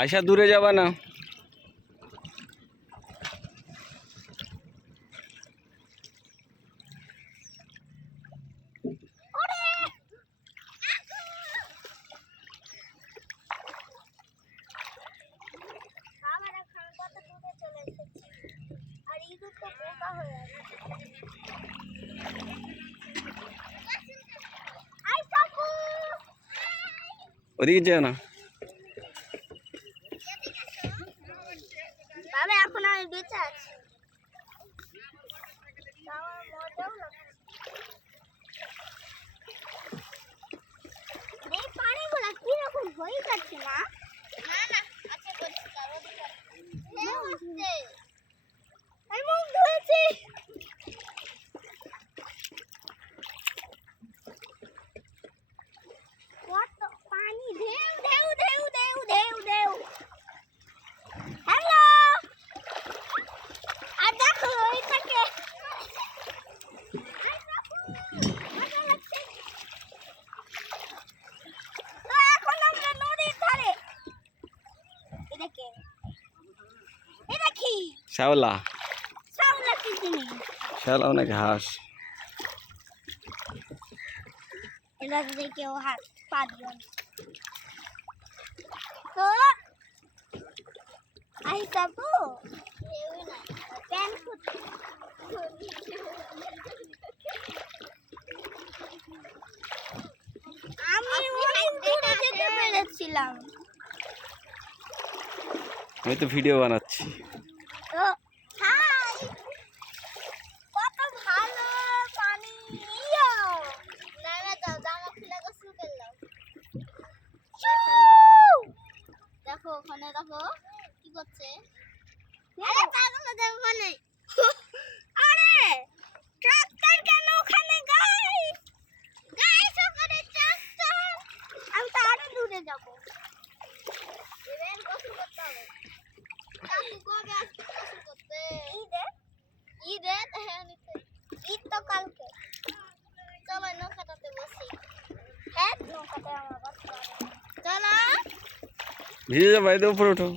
আয়শা দূরে যাবা না। ওদিকে যেও না। বাবা এখন আমি বেঁচে আছি। এই পানিগুলা কিরকম হয়ে যাচ্ছে না? না না আচ্ছা পরিষ্কার হচ্ছে। আমি মুখ ধুয়েছি। কত পানি ঢেউ ঢেউ ঢেউ ঢেউ ঢেউ ঢেউ। হ্যালো আর দেখো এটাকে এখন আমরা নদীর ধারে। এটা কি? শ্যাওলা। শ্যাওলা কি জিনিস? শ্যাওলা মানে ঘাস। এটা যদি কেউ হাত পা দিল তো আই যাবো প্যান আমি অনেক দূরে যেতে পেরেছিলাম। আমি তো ভিডিও বানাচ্ছি। তো হাই কত ভালো পানি। নামে দাও জামা খুলে গোসল করলাম। দেখো ওখানে দেখো কি করছে। আরে পাগল দেখো না। আরে ট্রাক্টর কেন ওখানে গাইস? গাইস ওখানে ট্রাক্টর। আমি তো আরো দূরে যাব। এবার গোসল করতে হবে। কাকু কবে আসবে গোসল করতে? ঈদে ঈদ তো কালকে। চলো নৌকাটাতে বসি। হ্যাঁ নৌকাতে আমার বসতে হবে। চলো ভিজে যাবে, উপরে ওঠো।